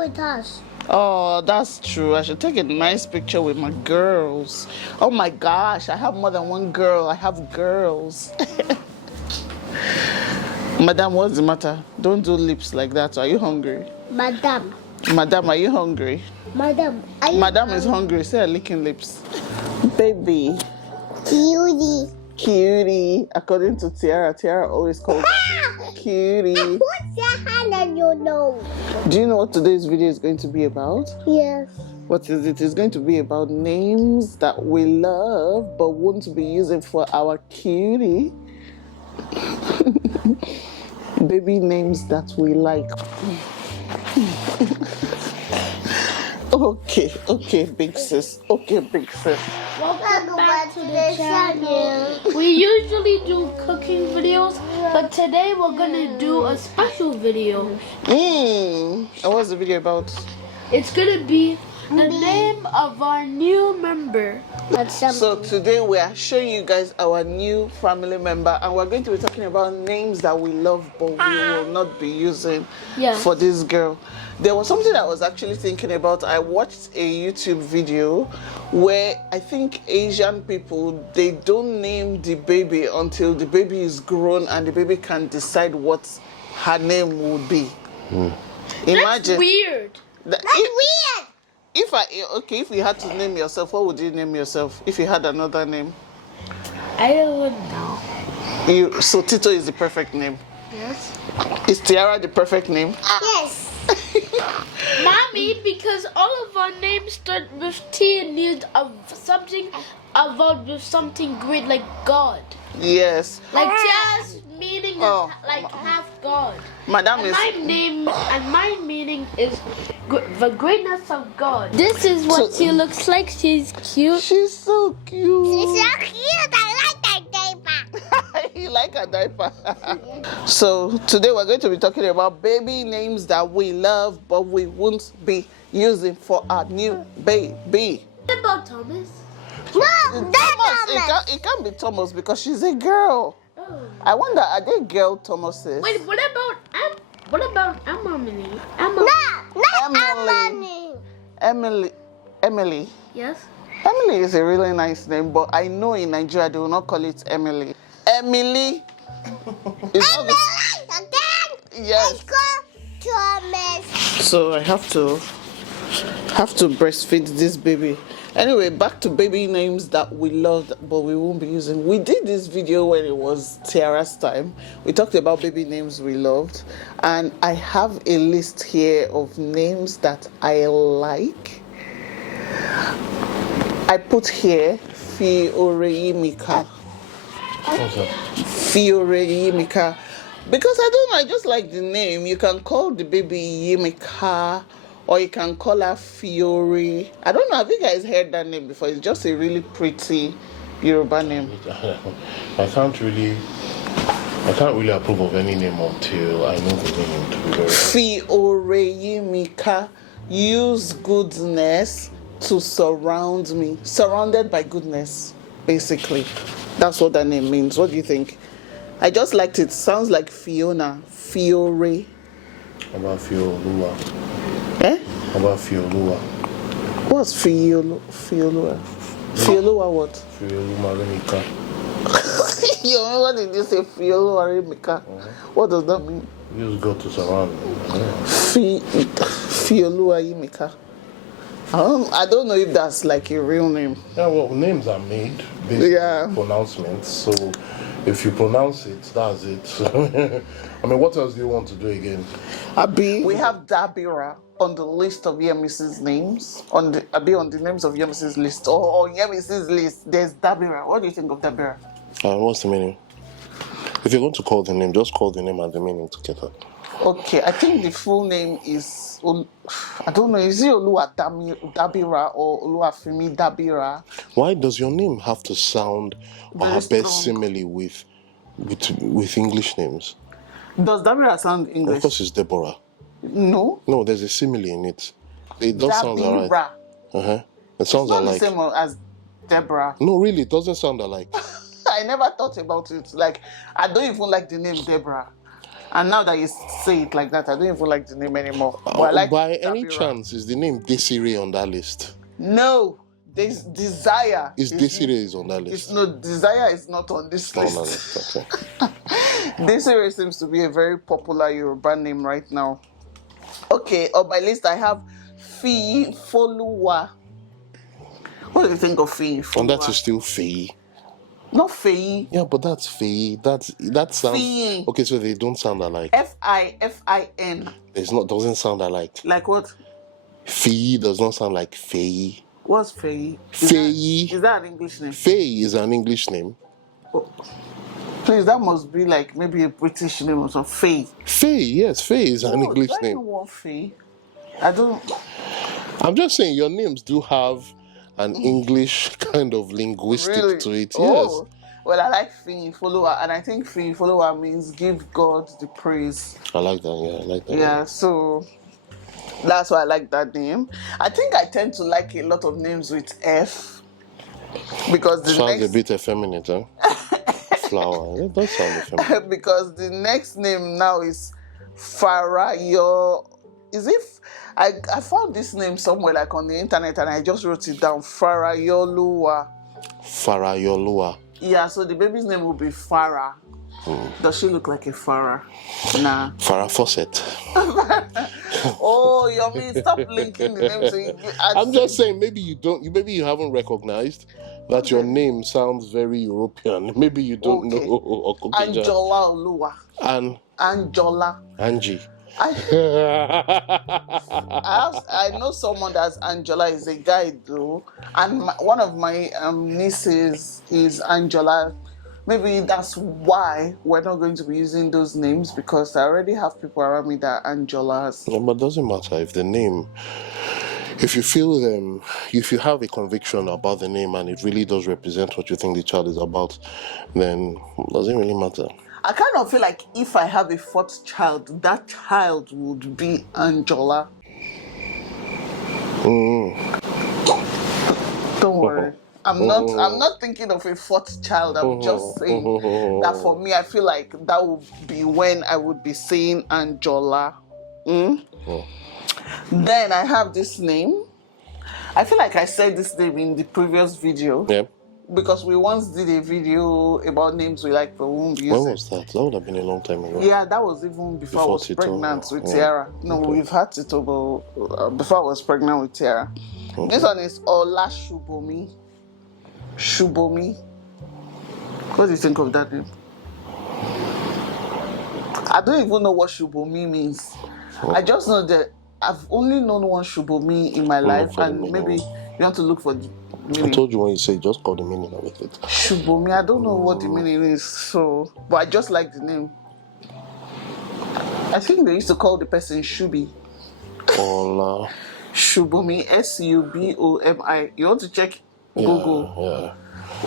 with us. Oh, that's true. I should take a nice picture with my girls. Oh my gosh, I have more than one girl. I have girls. Madam, what's the matter? Don't do lips like that. Are you hungry? Madam. Madam, are you hungry? Madam, are you Madam is hungry. Say her licking lips. Baby. cutie? Cutie. According to Tiara, Tiara always calls cutie. What's your hand on your nose? Do you know what today's video is going to be about? Yes. What is it? It's going to be about names that we love but won't be using for our cutie. Baby names that we like. Okay, big sis. Welcome back to the channel. We usually do cooking videos, but today we're gonna do a special video. And what's the video about? It's gonna be the name of our new member. So today we are showing you guys our new family member, and we're going to be talking about names that we love but we will not be using for this girl. There was something I was actually thinking about. I watched a YouTube video where I think Asian people, they don't name the baby until the baby is grown and the baby can decide what her name would be. Imagine. That's weird. That's weird. If you had to name yourself, what would you name yourself if you had another name? I don't know. So Tito is the perfect name. Yes. Is Tiara the perfect name? Yes. Mommy, because all of our names start with T and need something involved with something great like God. Yes. Like Tiara's meaning is like half God. Madam is. My name and my meaning is the greatness of God. This is what she looks like. She's cute. She's so cute. She's so cute. I like that diaper. You like a diaper. So today we're going to be talking about baby names that we love but we won't be using for our new baby. What about Thomas? No, Thomas. It can't be Thomas because she's a girl. Oh. I wonder, are they girl Thomases? Wait, what about Emily? No, Emily. Yes. Emily is a really nice name, but I know in Nigeria they will not call it Emily. Emily. Emily again. Yes. Let's go, Thomas. So I have to breastfeed this baby. Anyway, back to baby names that we loved but we won't be using. We did this video when it was Tiara's time. We talked about baby names we loved, and I have a list here of names that I like. I put here Philippians. Philippians. Because I don't know, I just like the name. You can call the baby Yemika, or you can call her Fiore. I don't know, have you guys heard that name before? It's just a really pretty Yoruba name. I can't really approve of any name until I know the name, to be very honest. Philippians. Use goodness to surround me. Surrounded by goodness, basically. That's what that name means. What do you think? I just liked it. Sounds like Fiona. Fiore. How about Fiolua? Eh? How about Fiolua? What's Fiolua? Fiolua what? Fioluma Remika. What did you say? Fiolua Remika? What does that mean? You just got to surround me. Fiolua Remika. I don't know if that's like a real name. Yeah, well, names are made based on pronouncements. So if you pronounce it, that's it. I mean, what else do you want to do again? We have Dabira on the list of Yemisi's names. On the names of Yemisi's list. Or on Yemisi's list, there's Dabira. What do you think of Dabira? What's the meaning? If you're going to call the name, just call the name and the meaning together. Okay, I think the full name is, I don't know, is it Olua Dabira or Oluwafemi Dabira? Why does your name have to sound or have best simile with English names? Does Dabira sound English? Of course it's Deborah. No. No, there's a simile in it. It does sound alright. It sounds alike. It's not the same as Deborah. No, really, it doesn't sound alike. I never thought about it. Like, I don't even like the name Deborah. And now that you say it like that, I don't even like the name anymore. But I like by any Tabira. chance, is the name Desiree on that list? No, there's Desire. Is Desiree is on that list? No, Desire is not on this list. On that list. Okay. Desiree seems to be a very popular Yoruba name right now. Okay, on my list I have Fi Foluwa. What do you think of Fi Foluwa? And that is still Faye. Not Faye. Yeah, but that's Faye. That sounds Faye. okay. So they don't sound alike. Fin. Doesn't sound alike. Like what? Faye does not sound like Faye. What's Faye? Faye. Is that an English name? Faye is an English name. Oh. Please, that must be like maybe a British name or something. Faye. Faye, yes, Faye is an English I name. don't want Faye. I don't. I'm just saying your names do have an English kind of linguistic to it. Oh. Yes. Well, I like Fi Follower, and I think Fi Follower means give God the praise. I like that. Yeah, I like that. Yeah, so that's why I like that name. I think I tend to like a lot of names with F because the sounds next a bit effeminate, huh? Flower. It does sound effeminate. because the next name now is Farayo. Is it? I found this name somewhere like on the internet and I just wrote it down. Farayoluwa. Farayoluwa. Yeah, so the baby's name will be Farah. Does she look like a Farah? Nah. Farah Fawcett. Oh, Yummy, stop linking the name. So I'm just saying, maybe you haven't recognized that your name sounds very European. Maybe you don't know. Anjola Oluwa. Anjola. Angie. I know someone that's Angela is a guy though, and one of my nieces is Angela. Maybe that's why we're not going to be using those names because I already have people around me that are Angelas. No, but it doesn't matter if the name. If you feel them, if you have a conviction about the name and it really does represent what you think the child is about, then it doesn't really matter. I kind of feel like if I have a fourth child, that child would be Angela. Don't worry. I'm not thinking of a fourth child. I'm just saying that for me, I feel like that would be when I would be saying Angela. Then I have this name. I feel like I said this name in the previous video. Yeah. Because we once did a video about names we like but won't be using. When was that? That would have been a long time ago. Yeah, that was even before I was Tito. pregnant with Tiara. No, we've had Tito, but before I was pregnant with Tiara. Okay. This one is Ola Shubomi. Shubomi. What do you think of that name? I don't even know what Shubomi means. I just know that I've only known one Shubomi in my life, and maybe you want to look for the meaning. I told you when you say just call the meaning of it. Shubomi, I don't know what the meaning is, so but I just like the name. I think they used to call the person Shubi. Ola. Shubomi, Subomi. You want to check Google? Yeah.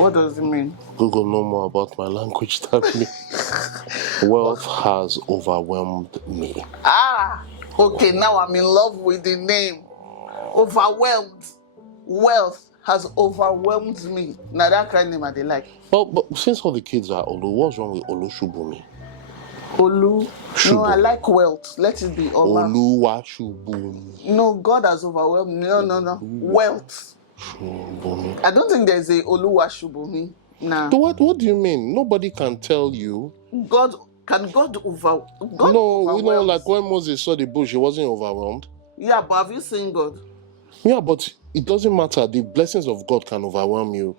What does it mean? Google know more about my language than me. Wealth has overwhelmed me. Okay, now I'm in love with the name. Overwhelmed. Wealth has overwhelmed me. Now that kind of name I they like. Well, but since all the kids are Olu, what's wrong with Olu Shubomi? Olu? Shubomi. No, I like wealth. Let it be Ola. Oluwa Shubomi. No, God has overwhelmed me. No. Wealth. Shubomi. I don't think there's a Oluwa Shubomi. Nah. So what do you mean? Nobody can tell you. Can God overwhelm? No, you know, like when Moses saw the bush, he wasn't overwhelmed. Yeah, but have you seen God? Yeah, but it doesn't matter. The blessings of God can overwhelm you.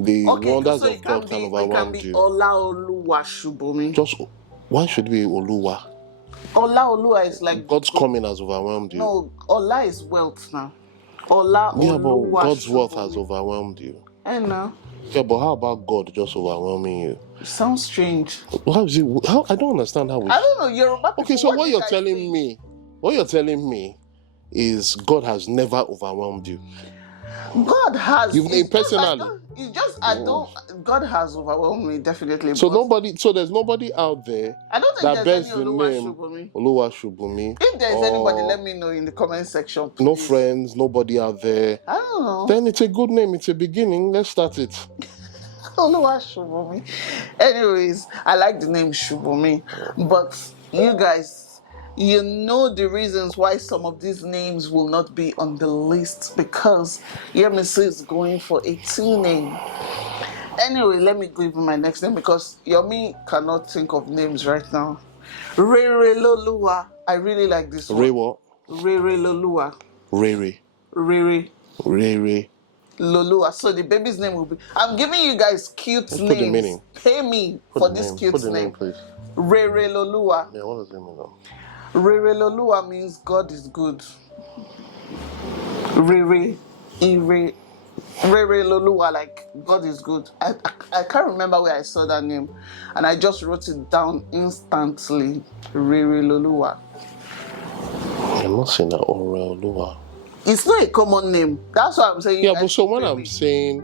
The wonders of God can overwhelm you. It can be Ola Oluwa Shubomi. Just why should it be Oluwa? Oluwa is like God's coming has overwhelmed you. No, Ola is wealth now. Oluwa. Yeah, but God's wealth has overwhelmed you. I know. Yeah, but how about God just overwhelming you? It sounds strange. How is it? How I don't understand how. I don't know. Yoruba. Okay, so what you're telling me is God has never overwhelmed you. God has. You've been personally. God has overwhelmed me definitely. So there's nobody out there. I don't think that bears the name Oluwa Shubomi. If there's anybody, let me know in the comment section. Please. No friends, nobody out there. I don't know. Then it's a good name. It's a beginning. Let's start it. Oluwa Shubomi. Anyways, I like the name Shubomi, but you guys, you know the reasons why some of these names will not be on the list, because Yemisi is going for a T name. Anyway, let me give you my next name because Yomi cannot think of names right now. Rere Lolua. I really like this one. Ray what? Rere Lolua. Rere. Rere Rere. Lolua. So the baby's name will be. I'm giving you guys cute Let's names. put the meaning. Pay me Put for the this name. cute Put the name. name, please. Rere Lolua. Yeah, what does it mean though? Rere Lolua means God is good. Rere, Ire, Rere Lolua, like God is good. I can't remember where I saw that name, and I just wrote it down instantly. Rere Lolua. I'm not saying that Lua. It's not a common name. That's what I'm saying. Yeah, but so when I'm saying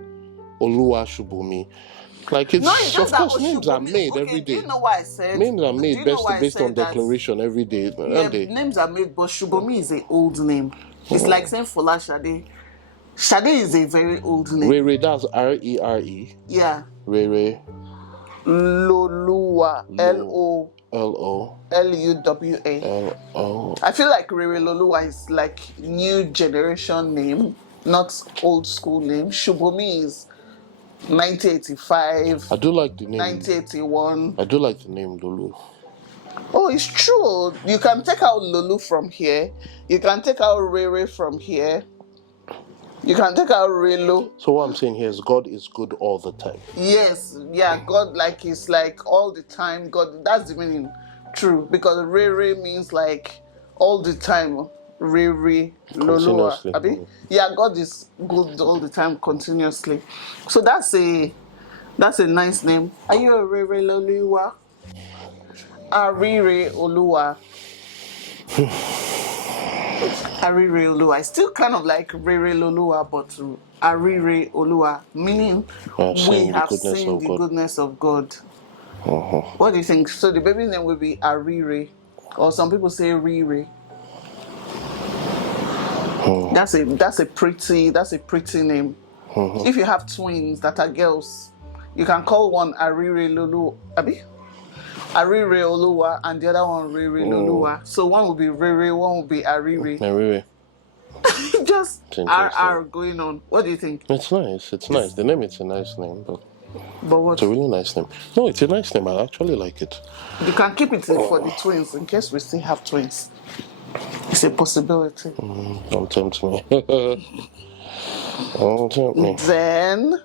Olua Shubumi, like it's, No, it's just of course that names are Oshubumi. made Okay, every do day. you know why I said? Names are made do you know why I based said on that? declaration every day. Yeah, Every day. names are made, but Shubomi is an old name. It's like saying Fola Shade. Shade is a very old name. Rere, that's Rere. Yeah. Rere. Lolua. Lo. Luwa. Lo. I feel like Rere Lolua is like new generation name, not old school name. Shubomi is 1985. I do like the name. 1981. I do like the name Lulu. Oh, it's true. You can take out Lulu from here. You can take out Rere from here. You can take out Relo. So what I'm saying here is God is good all the time. Yes, yeah, God like is like all the time. God, that's the meaning. True, because Rere means like all the time. Rere, Lolua. Abi? Yeah, God is good all the time, continuously. So that's a nice name. Are you a Rere Lolua? Arire Olua. Arire Olua. It's still kind of like Rere Lolua, but Arire Olua, meaning we have seen the goodness of God. What do you think? So the baby's name will be Arire, or some people say Riri. That's a pretty name. If you have twins that are girls, you can call one Arire Lolu, Abi? Arire Olua, and the other one Rere Lolua. So one will be Rere, one will be Arire. Rere. Just RR going on. What do you think? It's nice. It's nice. The name is a nice name, but what? It's a really nice name. No, it's a nice name. I actually like it. You can keep it for the twins in case we still have twins. It's a possibility. Don't tempt me. Don't tempt me. Then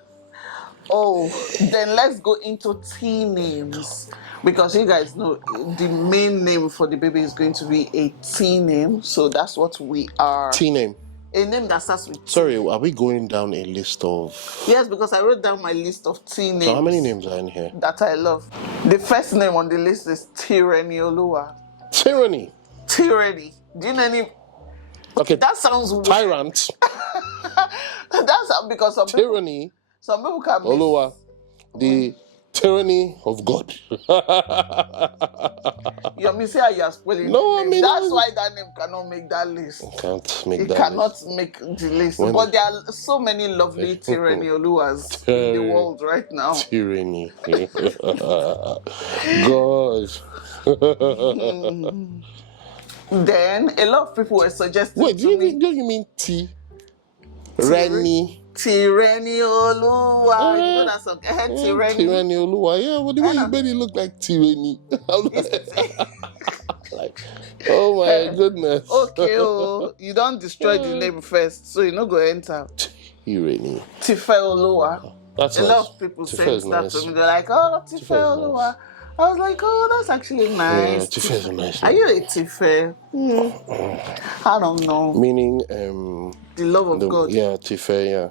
let's go into T names. Because you guys know the main name for the baby is going to be a T name. So that's what we are. T name. A name that starts with T. Sorry, are we going down a list of... Yes, because I wrote down my list of T names. So how many names are in here? That I love. The first name on the list is Tyranny Olua. Tyranny. Tyranny. Do you know any... Okay. That sounds weird. Tyrant. That's because Tyranny. Some people can miss... Olua. The tyranny of God. Yemisi, you are spoiling. No, I mean... That's why that name cannot make that list. Can't make it that cannot list. make the list. But there are so many lovely Tyranny Oluwas in the world right now. Tyranny. God. Then a lot of people were suggesting. Wait, do you mean T? Rennie. Tyranny Oluwa. You know that song? Tyranny. Tyranny Oluwa. Yeah, but the way you made it look like Tyranny. Like, oh my goodness. Okay, you don't destroy the name first, so you're not going to enter. Tyranny. Tife Oluwa. That's a nice. lot of people say that to me. They're like, oh, Tife Oluwa. Nice. I was like, oh, that's actually nice. Yeah, Tife is a nice name. Are you a Tife? I don't know. Meaning, the love of God. Yeah, Tife, yeah.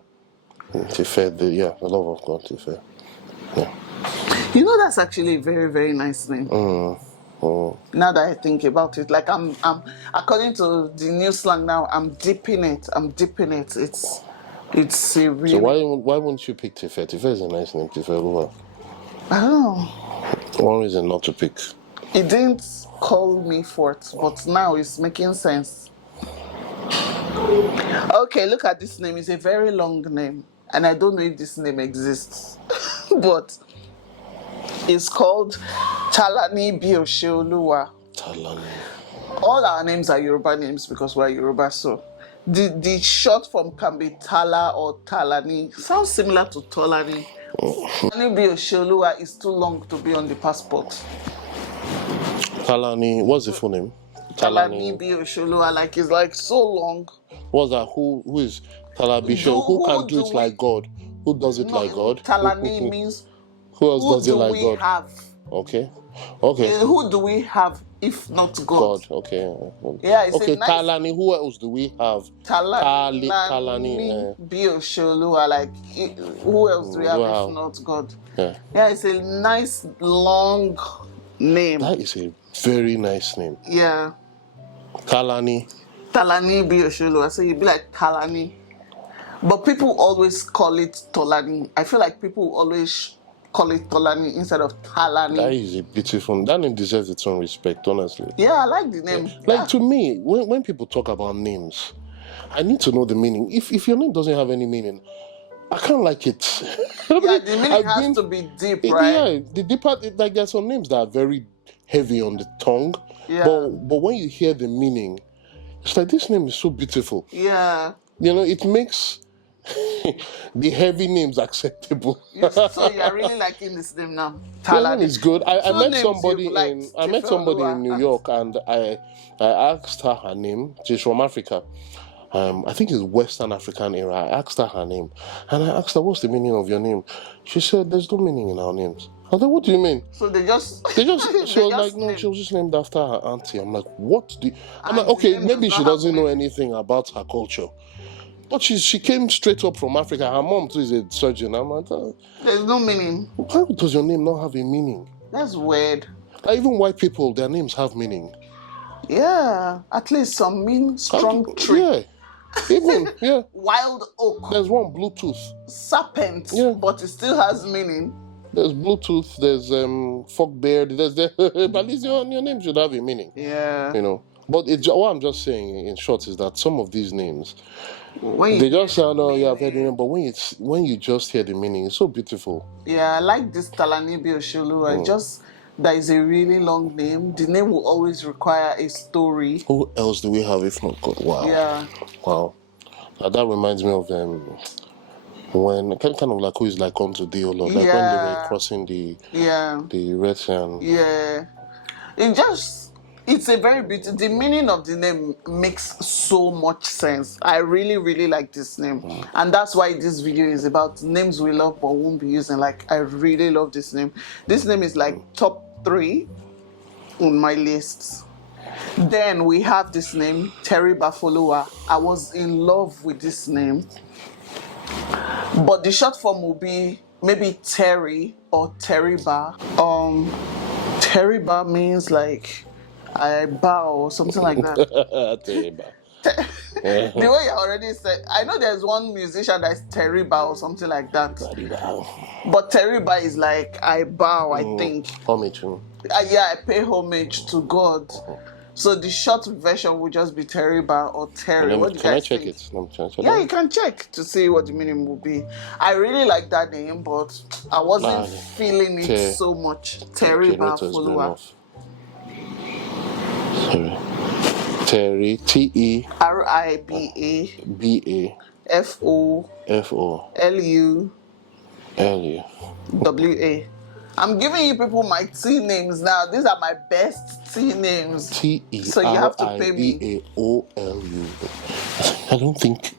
Tife, the love of God, Tife. Yeah. You know, that's actually a very, very nice name. Now that I think about it, like I'm according to the new slang now, I'm dipping it. It's a really... So why wouldn't you pick Tife? Tife is a nice name, Tife Oluwa. I don't know. One reason not to pick. It didn't call me forth, but now it's making sense. Okay, look at this name. It's a very long name, and I don't know if this name exists, but it's called Talani Biosheoluwa. Talani. All our names are Yoruba names because we're Yoruba, so the short form can be Tala or Talani. Sounds similar to Tolani. Talani Bioshioluwa is too long to be on the passport. Talani, what's the full name? Talani Bioshioluwa, like it's like so long. What's that? Who is Talabisho? Who can do it like God? Who does it like God? Talani means who else does it like God? Have? Okay. Who do we have if not God? God, okay. Yeah, it's okay, a nice... Talani, who else do we have? Talani Bioshioluwa, like who else do we have if not God? Yeah, it's a nice long name. That is a very nice name. Yeah. Talani Bioshioluwa, so you'd be like Talani. But people always call it Tolani. I feel like people always call it Tolani instead of Talani. That is a beautiful... That name deserves its own respect, honestly. Yeah, I like the name. Like, to me, when people talk about names, I need to know the meaning. If your name doesn't have any meaning, I can't like it. Yeah, the meaning has to be deep, right? Yeah, the deeper... Like, there are some names that are very heavy on the tongue. Yeah. But when you hear the meaning, it's like, this name is so beautiful. Yeah. You know, it makes... the heavy names acceptable. So you're really liking this name now. Talani is good. I met somebody in New York, and I asked her name. She's from Africa. I think it's Western African era. I asked her name, and I asked her, "What's the meaning of your name?" She said, "There's no meaning in our names." I said, "What do you mean?" So they just she was like, "No, she was just named after her auntie." I'm like, "What?" I'm like, "Okay, maybe she doesn't know anything about her culture." But she came straight up from Africa. Her mom too is a surgeon. I'm like, there's no meaning. Why does your name not have a meaning? That's weird. Like, even white people, their names have meaning. Yeah, at least some mean strong tree. Yeah, even Wild oak. There's one Bluetooth. Serpent. Yeah, but it still has meaning. There's Bluetooth. There's Fogbeard. But at least your name should have a meaning. Yeah. You know. But what I'm just saying in short is that some of these names, they just sound, oh yeah, I've heard the name, but when you just hear the meaning, it's so beautiful. Yeah, I like this Talani Bioshioluwa. That is a really long name. The name will always require a story. Who else do we have if not God? Wow. Yeah. Wow. That reminds me of when kind of like who is like unto thee, O Lord, like when they were crossing the Red Sea. Yeah. It's a very beautiful... The meaning of the name makes so much sense. I really, really like this name. And that's why this video is about names we love but won't be using. Like, I really love this name. This name is like top 3 on my list. Then we have this name, Terry Bafolowa. I was in love with this name. But the short form will be maybe Terry or Teriba. Teriba means like... I bow or something like that. The way you already said, I know there's one musician that's Teriba or something like that. But Teriba is like I bow, I think. Homage. Yeah, I pay homage to God. So the short version would just be Teriba or Terry. Can I check it? Yeah, you can check to see what the meaning will be. I really like that name, but I wasn't feeling it so much. Teriba Folowa. Terry, T-E-R-I-B-A F-O-L-U-W-A. I'm giving you people my T names now. These are my best T names. T-E-R-I-B-A-O-L-U. So you have to pay me. I don't think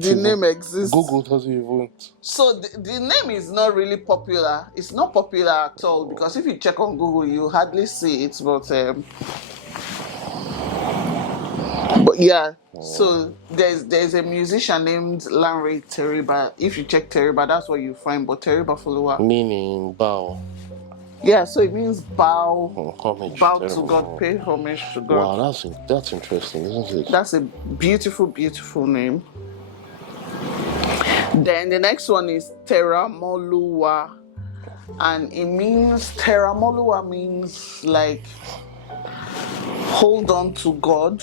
the name exists. Google doesn't even. So the name is not really popular. It's not popular at all because if you check on Google, you hardly see it. But yeah, so there's a musician named Lanre Teriba. If you check Teriba, that's what you find. But Teriba Folowa meaning bow. Yeah, so it means bow, homage, bow to God, pay homage to God. Wow, that's interesting, isn't it? That's a beautiful, beautiful name. Then the next one is Teramoluwa, and it means Teramoluwa means like hold on to God.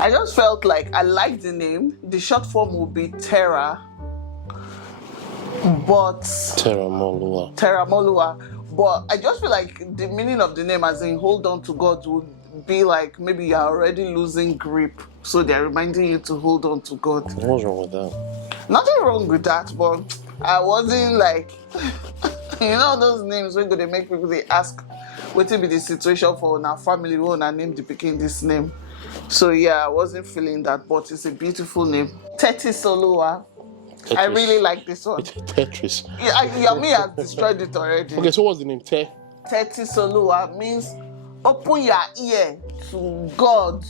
I just felt like I liked the name. The short form would be Tera, but Teramoluwa. But I just feel like the meaning of the name, as in hold on to God, would be like maybe you're already losing grip. So they're reminding you to hold on to God. What's wrong with that? Nothing wrong with that, but I wasn't like, you know, those names when they make people, they ask, what will be the situation for our family, we want to name the picking this name. So yeah, I wasn't feeling that, but it's a beautiful name. Teti Solua. Tetris. I really like this one. Tetris. Yami has destroyed it already. Okay, so what's the name? Teti Solua means open your ear to God.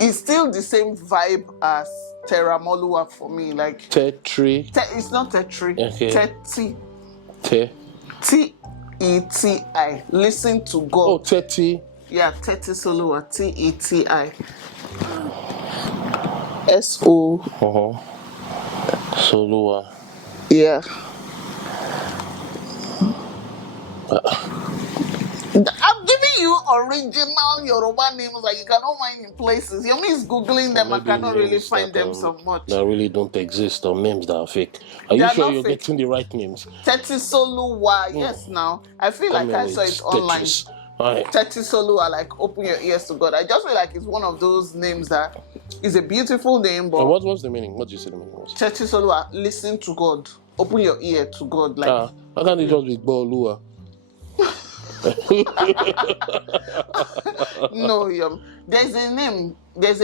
It's still the same vibe as Teramolua for me. Like Tetri. It's not Tetri. Okay. Teti. Teti. Listen to God. Oh, Teti. Yeah, Teti Solua. Teti. S-O. Solua. Yeah. I'm giving you original Yoruba names that you cannot find in places. Yemi is Googling them and cannot really find them so much. That really don't exist, or names that are fake. Are you sure you're getting the right names? Teti Solua, yes now. I feel like I saw it online. Teti Solua, like open your ears to God. I just feel like it's one of those names that is a beautiful name, but... And what's the meaning? What did you say the meaning was? Teti Solua, listen to God. Open your ear to God. Like, how can't it just be Bolua? No, there's a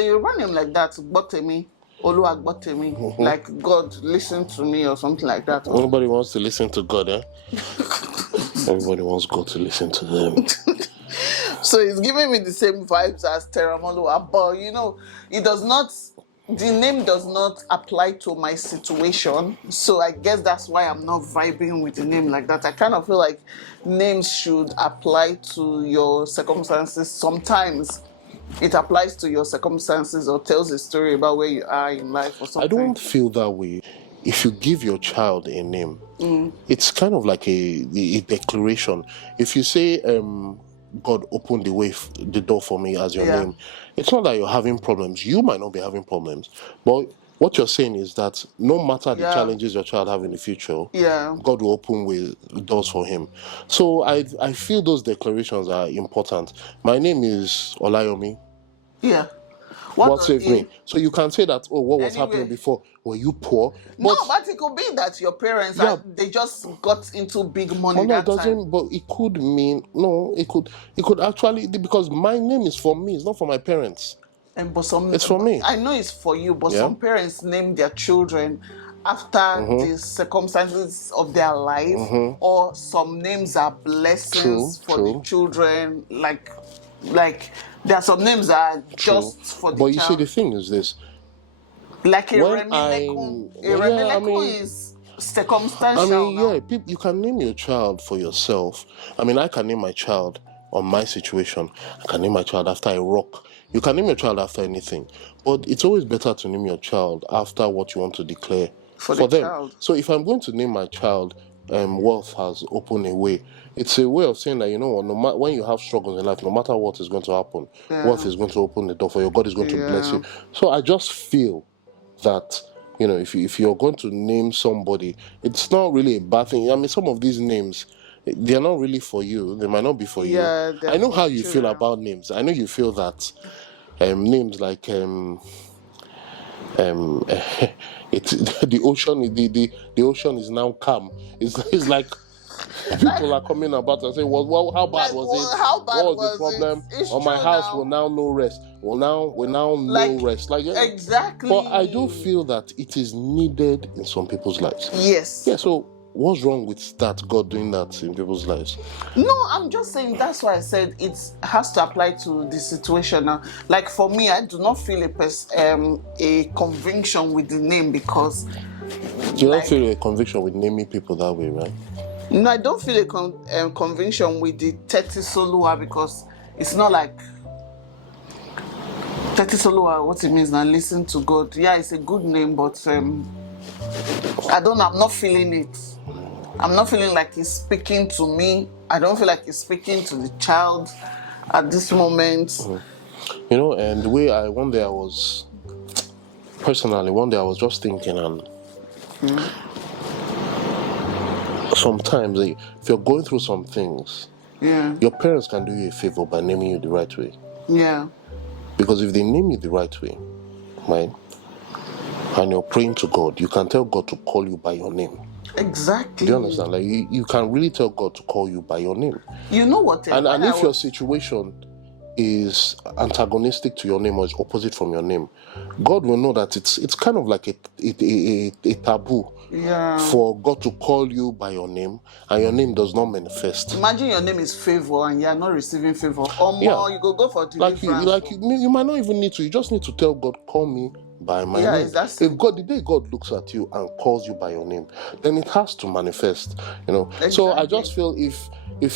Yoruba name like that, Gbotemi, Olua Gbotemi, like God listen to me or something like that. Nobody wants to listen to God, eh? Everybody wants God to listen to them. So it's giving me the same vibes as Teramolua, but you know, the name does not apply to my situation, so I guess that's why I'm not vibing with the name like that. I kind of feel like names should apply to your circumstances. Sometimes it applies to your circumstances or tells a story about where you are in life or something. I don't feel that way. If you give your child a name, it's kind of like a declaration. If you say, God opened the door for me as your name, it's not that you're having problems. You might not be having problems, but what you're saying is that no matter the challenges your child have in the future, God will open doors for him. So I feel those declarations are important. My name is Olayomi. Yeah. What saved me? So you can say that, what was happening before? Were you poor? But it could be that your parents, they just got into big money that time. But it could mean, it could actually, because my name is for me, it's not for my parents. It's for me. I know it's for you, but some parents name their children after the circumstances of their life, or some names are blessings for the children, like there are some names that are just for the child. But you see, the thing is this. Like a Remileko is circumstantial. You can name your child for yourself. I mean, I can name my child on my situation. I can name my child after a rock. You can name your child after anything. But it's always better to name your child after what you want to declare for them. Child. So if I'm going to name my child, wealth has opened a way. It's a way of saying that, you know what, when you have struggles in life, no matter what is going to happen, wealth is going to open the door for you. God is going to bless you. So I just feel that, if you're going to name somebody, it's not really a bad thing. I mean, some of these names, they're not really for you. They might not be for you. I know how you feel about names. I know you feel that names like it's the ocean. The ocean is now calm. It's like people are coming about and saying, "Well, how bad was it? How bad what was the problem? Or my house will now know rest. Will now know rest." Like exactly. But I do feel that it is needed in some people's lives. Yes. Yeah. So what's wrong with that? God doing that in people's lives? No, I'm just saying that's why I said it has to apply to the situation now. Like for me, I do not feel a conviction with the name because. You don't feel a conviction with naming people that way, right? No, I don't feel a conviction with the Teti Solua because it's not like Teti Solua, what it means now, listen to God. Yeah, it's a good name, but I'm not feeling it. I'm not feeling like he's speaking to me. I don't feel like he's speaking to the child at this moment. And the way one day I was just thinking, and sometimes if you're going through some things, your parents can do you a favor by naming you the right way. Yeah. Because if they name you the right way, right, and you're praying to God, you can tell God to call you by your name. Exactly. Do you understand? Like you can really tell God to call you by your name. You know what? And if your situation is antagonistic to your name or is opposite from your name, God will know that it's kind of like a taboo for God to call you by your name, and your name does not manifest. Imagine your name is favor and you are not receiving favor. Or more, you go for deliverance. You might not even need to. You just need to tell God, call me by my name. If the day God looks at you and calls you by your name, then it has to manifest. Exactly. So I just feel if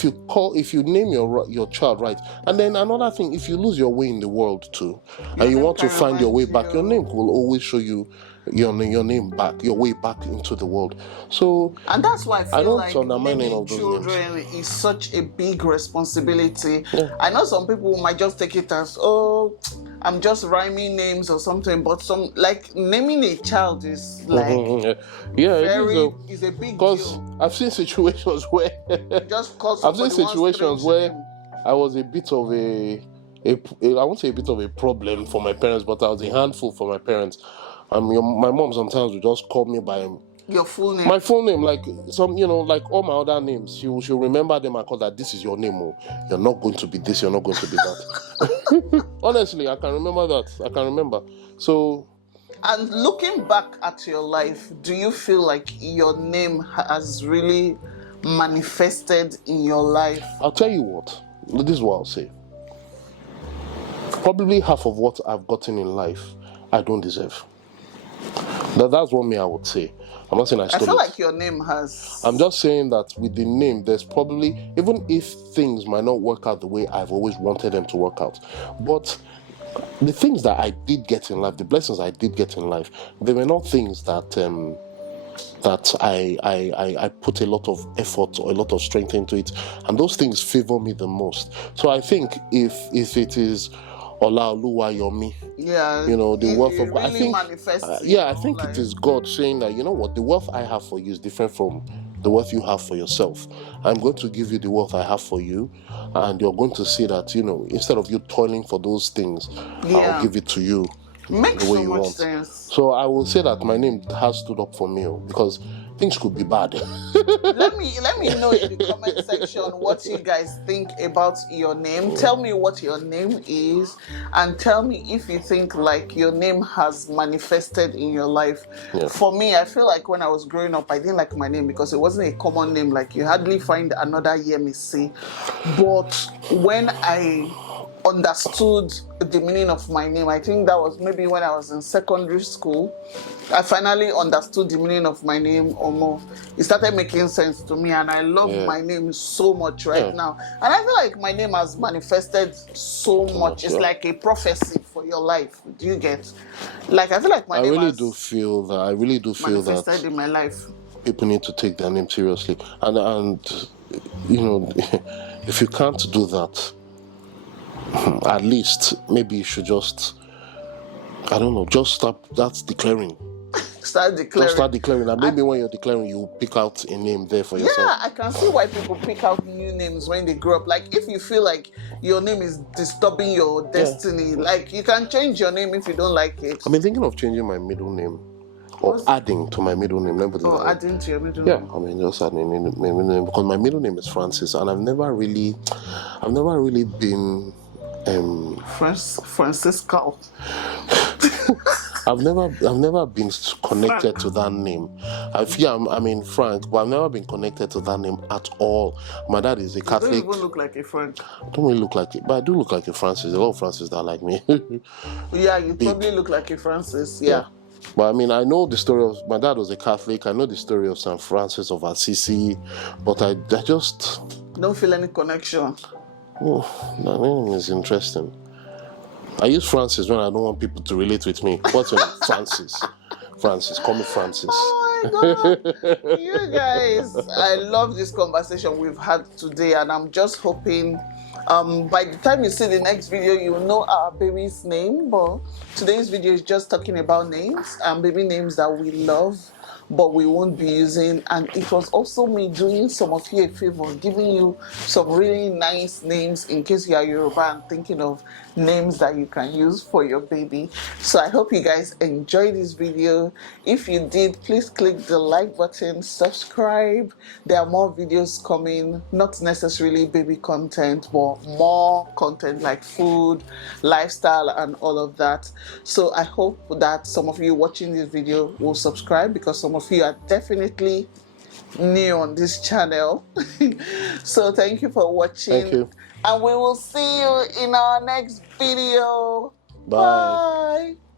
you name your child right, and then another thing, if you lose your way in the world too, and you want to find your way back, your name will always show you your name back, your way back into the world. So, and that's why I feel like naming children is such a big responsibility. I know some people might just take it as, oh, I'm just rhyming names or something, but naming a child is like is a big deal. I've seen situations where I was a bit of I won't say a bit of a problem for my parents, but I was a handful for my parents. My mom sometimes would just call me by your full name. My full name, like like all my other names. She'll remember them and call that this is your name. Oh, you're not going to be this. You're not going to be that. Honestly, I can remember that. I can remember. So. And looking back at your life, do you feel like your name has really manifested in your life? I'll tell you what. This is what I'll say. Probably half of what I've gotten in life, I don't deserve. That's what I would say. I'm not saying I stole it. I feel like your name has. I'm just saying that with the name, there's probably, even if things might not work out the way I've always wanted them to work out, but the things that I did get in life, the blessings I did get in life, they were not things that I put a lot of effort or a lot of strength into it, and those things favor me the most. So I think if it is Olaoluwa Yomi, the wealth of God, really I think it is God saying that, you know what, the wealth I have for you is different from the wealth you have for yourself. I'm going to give you the wealth I have for you, and you're going to see that, instead of you toiling for those things, I'll give it to you. Makes the way so you much want. sense. So I will say that my name has stood up for me, because things could be bad. Let me know in the comment section what you guys think about your name. Tell me what your name is, and tell me if you think like your name has manifested in your life. For me, I feel like when I was growing up, I didn't like my name because it wasn't a common name. Like, you hardly find another Yemisi. But when I understood the meaning of my name, I think that was maybe when I was in secondary school, I finally understood the meaning of my name or more. It started making sense to me, and I love my name so much right now. And I feel like my name has manifested so much. It's like a prophecy for your life. Do you get? Like, I feel like my name I really do feel manifested in my life. People need to take their name seriously, and if you can't do that, at least maybe you should just, I don't know, just start declaring. Start declaring. And maybe when you're declaring, you pick out a name there for yourself. Yeah, I can see why people pick out new names when they grow up. Like, if you feel like your name is disturbing your destiny, like, you can change your name if you don't like it. I've been thinking of changing my middle name. Or adding to my middle name. Adding to your middle name. Yeah, I mean, just adding my middle name, because my middle name is Francis, and I've never really been Francisco. I've never been connected to that name. I'm in Frank, but I've never been connected to that name at all. My dad is a Catholic. You don't even look like a Frank. I don't really look like it, but I do look like a Francis. There's a lot of Francis that like me. Yeah, you probably look like a Francis. Yeah. But I mean, I know the story of, my dad was a Catholic. I know the story of St. Francis of Assisi, but I just don't feel any connection. Oh, that name is interesting. I use Francis when I don't want people to relate with me. What's your name? Francis. Francis, call me Francis. Oh my God. You guys, I love this conversation we've had today, and I'm just hoping by the time you see the next video, you will know our baby's name. But today's video is just talking about names and baby names that we love. but we won't be using. And it was also me doing some of you a favor, giving you some really nice names in case you are Yoruba and thinking of names that you can use for your baby. So I hope you guys enjoyed this video. If you did, please click the like button, subscribe. There are more videos coming, not necessarily baby content, but more content like food, lifestyle, and all of that. So I hope that some of you watching this video will subscribe, because some of you are definitely new on this channel. So thank you for watching. Thank you. And we will see you in our next video. Bye. Bye.